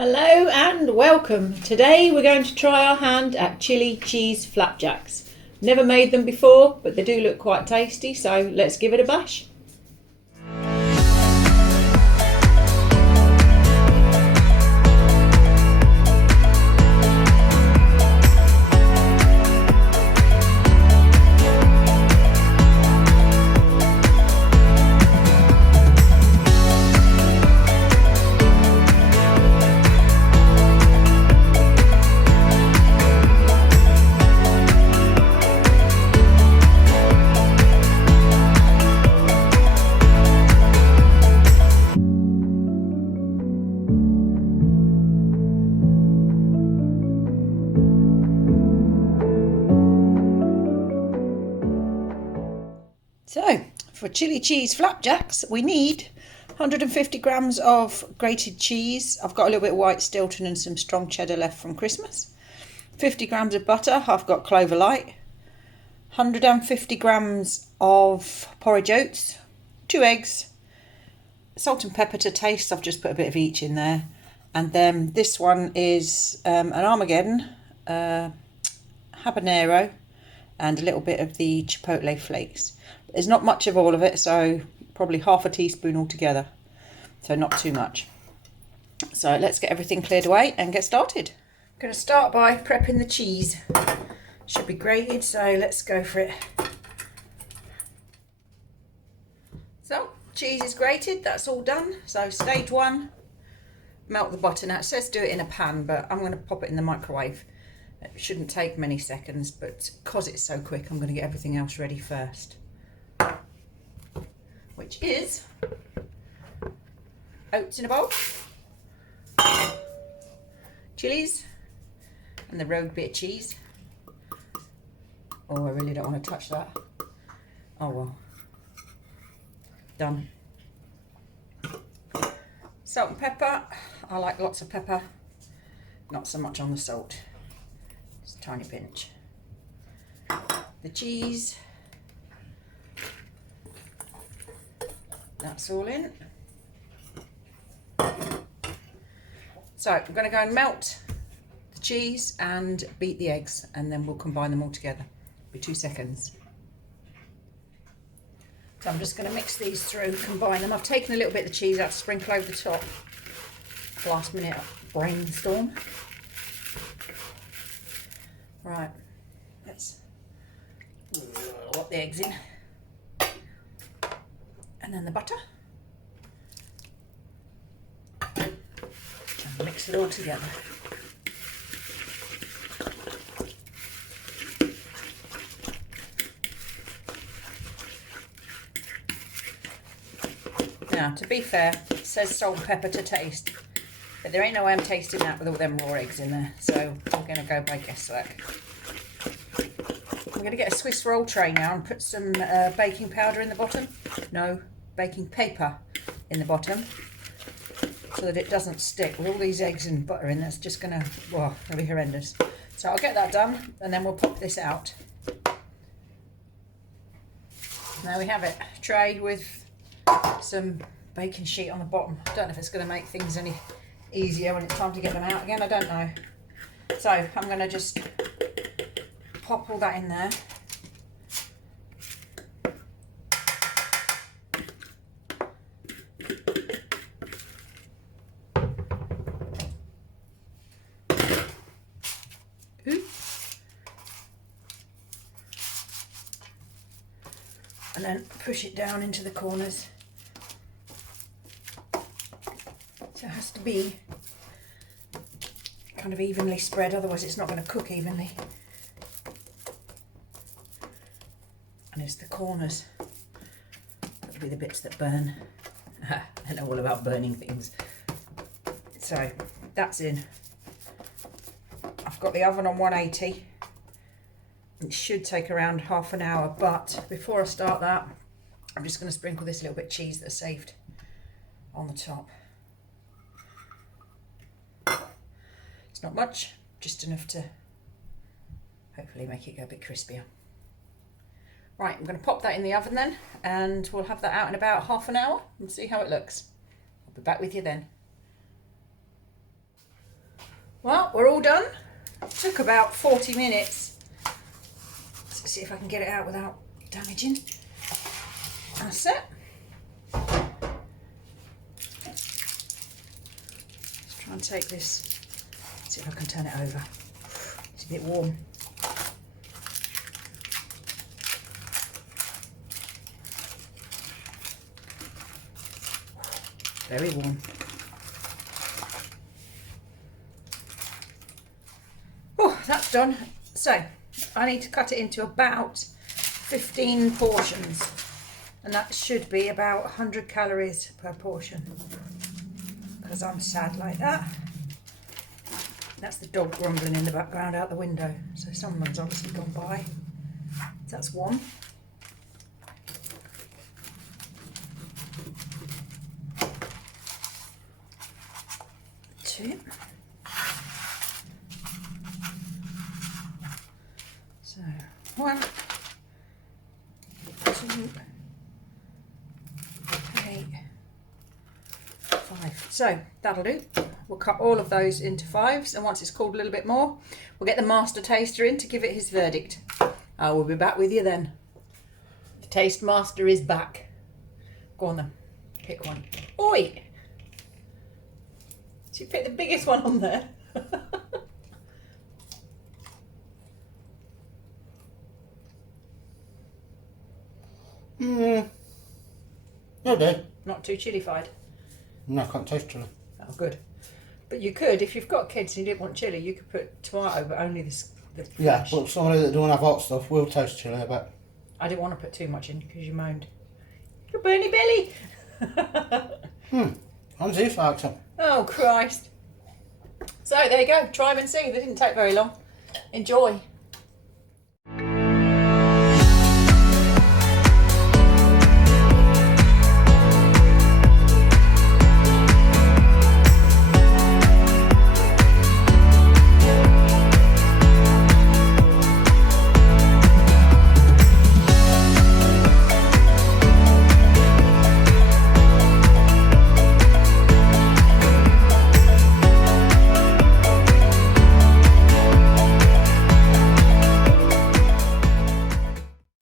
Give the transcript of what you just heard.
Hello and welcome. Today we're going to try our hand at chili cheese flapjacks. Never made them before, but they do look quite tasty, so let's give it a bash. So, for chili cheese flapjacks, we need 150 grams of grated cheese. I've got a little bit of white Stilton and some strong cheddar left from Christmas. 50 grams of butter, I've got Clover Light. 150 grams of porridge oats, 2 eggs, salt and pepper to taste. I've just put a bit of each in there. And then this one is an Armageddon, habanero, and a little bit of the chipotle flakes. There's not much of all of it, so probably half a teaspoon altogether, so not too much. So let's get everything cleared away and get started. I'm going to start by prepping the cheese. Should be grated, so let's go for it. So cheese is grated, that's all done. So stage 1, melt the butter. Now it says do it in a pan, but I'm going to pop it in the microwave. It shouldn't take many seconds, but because it's so quick, I'm going to get everything else ready first. Which is oats in a bowl, chilies, and the rogue bit of cheese. Oh, I really don't want to touch that. Oh well. Done. Salt and pepper. I like lots of pepper, not so much on the salt. Just a tiny pinch. The cheese. That's all in. So I'm going to go and melt the cheese and beat the eggs, and then we'll combine them all together. Be 2 seconds. So I'm just going to mix these through, combine them. I've taken a little bit of the cheese out to sprinkle over the top. Last minute brainstorm. Right, let's put the eggs in. And then the butter. And mix it all together. Now, to be fair, it says salt and pepper to taste, but there ain't no way I'm tasting that with all them raw eggs in there, so I'm going to go by guesswork. I'm going to get a Swiss roll tray now and put some baking powder in the bottom. No, baking paper in the bottom, so that it doesn't stick. With all these eggs and butter in, that's just going to, well, it'll be horrendous. So I'll get that done, and then we'll pop this out. Now we have it, a tray with some baking sheet on the bottom. I don't know if it's going to make things any easier when it's time to get them out again, I don't know. So I'm going to just pop all that in there. And then push it down into the corners. So it has to be kind of evenly spread, otherwise it's not going to cook evenly. And it's the corners that'll be the bits that burn. I know all about burning things. So that's in. I've got the oven on 180. It should take around half an hour, but before I start that, I'm just going to sprinkle this little bit of cheese that I saved on the top. It's not much, just enough to hopefully make it go a bit crispier. Right, I'm going to pop that in the oven then, and we'll have that out in about half an hour and see how it looks. I'll be back with you then. Well, we're all done. It took about 40 minutes. Let's see if I can get it out without damaging. That's it. Let's try and take this. See if I can turn it over. It's a bit warm. Very warm. Oh, that's done. So I need to cut it into about 15 portions, and that should be about 100 calories per portion, because I'm sad like that. That's the dog grumbling in the background out the window, so someone's obviously gone by. That's one. Two. So 1, 2, 3, 5. So that'll do. We'll cut all of those into 5s, and once it's cooled a little bit more, we'll get the master taster in to give it his verdict. I will be back with you then. The taste master is back. Go on then, pick one. Oi! So you pick the biggest one on there. Okay. Not too chillified. No, I can't taste chili. Oh, good. But you could, if you've got kids and you didn't want chilli, you could put tomato, but only the Yeah, flesh. but somebody that don't have hot stuff will taste chili, I bet. I didn't want to put too much in because you moaned. Your burny belly! Hansies likes them. Oh, Christ. So, there you go. Try them and see. They didn't take very long. Enjoy.